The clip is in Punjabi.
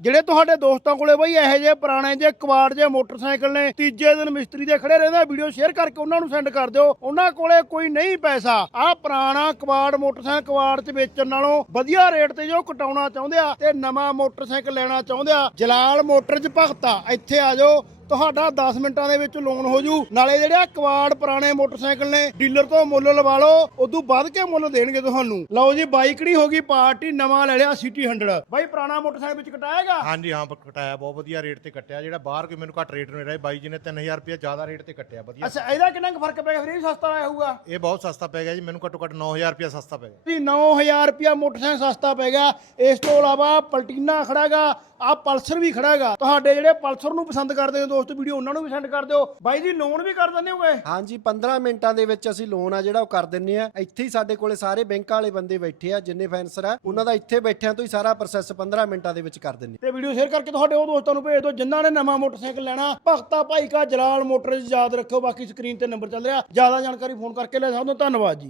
ਜਿਹੜੇ ਤੁਹਾਡੇ ਦੋਸਤਾਂ ਕੋਲੇ ਬਈ ਇਹੋ ਜਿਹੇ ਪੁਰਾਣੇ ਜੇ ਕਵਾੜ ਜੇ ਮੋਟਰਸਾਈਕਲ ਨੇ, ਤੀਜੇ ਦਿਨ ਮਿਸਤਰੀ ਦੇ ਖੜੇ ਰਹਿੰਦੇ ਵੀਡੀਓ ਸ਼ੇਅਰ ਕਰਕੇ ਉਹਨਾਂ ਨੂੰ ਸੈਂਡ ਕਰ ਦਿਓ। ਉਹਨਾਂ ਕੋਲੇ ਕੋਈ ਨਹੀਂ ਪੈਸਾ। ਆਹ ਪੁਰਾਣਾ ਕਵਾੜ ਮੋਟਰਸਾਈਕਲ ਕਵਾੜ 'ਚ ਵੇਚਣ ਨਾਲੋਂ ਵਧੀਆ ਰੇਟ ਤੇ ਜੋ ਕਟਾਉਣਾ ਚਾਹੁੰਦੇ ਆ ਤੇ ਨਵਾਂ ਮੋਟਰਸਾਈਕਲ ਲੈਣਾ ਚਾਹੁੰਦੇ ਆ। ਜਲਾਲ ਮੋਟਰ 'ਚ ਭਗਤਾ, ਇੱਥੇ ਆ ਜਾਓ। ਤੁਹਾਡਾ 10 ਮਿੰਟਾਂ ਦੇ ਵਿੱਚ ਲੋਨ ਹੋ ਜੂ। ਨਾਲੇ ਜਿਹੜੇ ਕਵਾੜ ਪੁਰਾਣੇ ਮੋਟਰਸਾਈਕਲ ਨੇ ਡੀਲਰ ਤੋਂ ਮੁੱਲ ਲਵਾ ਲਓ ਉਦੋਂ ਵੱਧ ਕੇ ਮੁੱਲ ਦੇਣਗੇ ਤੁਹਾਨੂੰ? ਲਓ ਜੀ ਬਾਈਕ ਨਹੀਂ ਹੋ ਗਈ ਪਾਰਟੀ ਨਵਾਂ ਲੈ ਲਿਆ ਸਿਟੀ 100 ਬਾਈ ਪੁਰਾਣਾ ਮੋਟਰਸਾਈਕਲ ਵਿੱਚ ਕਟਾਏਗਾ ਹਾਂਜੀ ਹਾਂ ਕਟਾਇਆ ਬਹੁਤ ਵਧੀਆ ਰੇਟ ਤੇ ਕੱਟਿਆ। ਜਿਹੜਾ ਬਾਹਰ ਕੋਈ ਮੈਨੂੰ ਘੱਟ ਰੇਟ ਮਿਲ ਰਿਹਾ ਬਾਈ ਜੀ ਨੇ 3000 ਰੁਪਏ ਜ਼ਿਆਦਾ ਰੇਟ ਤੇ ਕੱਟਿਆ ਵਧੀਆ। ਅੱਛਾ ਇਹਦਾ ਕਿੰਨਾ ਕੁ ਫ਼ਰਕ ਪੈ ਗਿਆ? ਫਿਰ ਇਹ ਸਸਤਾ ਆਇਆ ਹੋਊਗਾ। ਇਹ ਬਹੁਤ ਸਸਤਾ ਪੈ ਗਿਆ ਜੀ ਮੈਨੂੰ ਘੱਟੋ ਘੱਟ 9000 ਰੁਪਏ ਸਸਤਾ ਪੈ ਗਿਆ। ਜੀ 9000 ਰੁਪਿਆ ਮੋਟਰਸਾਈਕਲ ਸਸਤਾ ਪੈ ਗਿਆ। ਇਸ ਤੋਂ ਇਲਾਵਾ ਪਲਟੀਨਾ ਖੜਾਗਾ ਆ ਪਲਸਰ ਵੀ ਖੜਾਗਾ। ਤੁਹਾਡੇ ਜਿਹੜੇ ਪਲਸਰ ਨੂੰ ਪਸੰਦ ਕਰਦੇ ਹੋ ਦੋਸਤ ਵੀਡੀਓ ਉਹਨਾਂ ਨੂੰ ਵੀ ਸੈਂਡ ਕਰ ਦਿਓ। ਬਾਈ ਜੀ ਲੋਨ ਵੀ ਕਰ ਦਿੰਦੇ ਹੋਗੇ? ਹਾਂਜੀ 15 ਮਿੰਟਾਂ ਦੇ ਵਿੱਚ ਅਸੀਂ ਲੋਨ ਆ ਜਿਹੜਾ ਉਹ ਕਰ ਦਿੰਨੇ ਆ ਇੱਥੇ ਹੀ ਸਾਡੇ ਕੋਲੇ ਸਾਰੇ ਬੈਂਕਾਂ ਵਾਲੇ ਬੰਦੇ ਬੈਠੇ ਆ ਜਿੰਨੇ ਫਾਈਨੈਂਸਰ ਆ ਉਹਨਾਂ ਦਾ ਇੱਥੇ ਬੈਠਿਆਂ ਤੋਂ ਹੀ ਸਾਰਾ ਪ੍ਰੋਸੈਸ 15 ਮਿੰਟਾਂ ਦੇ ਵਿੱਚ ਕਰ ਦਿੰਨੇ ਤੇ ਵੀਡੀਓ ਸ਼ੇਅਰ ਕਰਕੇ ਤੁਹਾਡੇ ਉਹ ਦੋਸਤਾਂ ਨੂੰ ਭੇਜ ਦਿਓ ਜਿਨ੍ਹਾਂ ਨੇ ਨਵਾਂ ਮੋਟਰਸਾਈਕਲ ਲੈਣਾ। ਭਗਤਾ ਭਾਈ ਕਾ ਜਲਾਲ ਮੋਟਰਸ ਯਾਦ ਰੱਖੋ ਬਾਕੀ ਸਕਰੀਨ ਤੇ ਨੰਬਰ ਚੱਲ ਰਿਹਾ। ਜ਼ਿਆਦਾ ਜਾਣਕਾਰੀ ਫੋਨ ਕਰਕੇ ਲੈ ਸਕਦੇ ਹੋ। ਧੰਨਵਾਦ ਜੀ।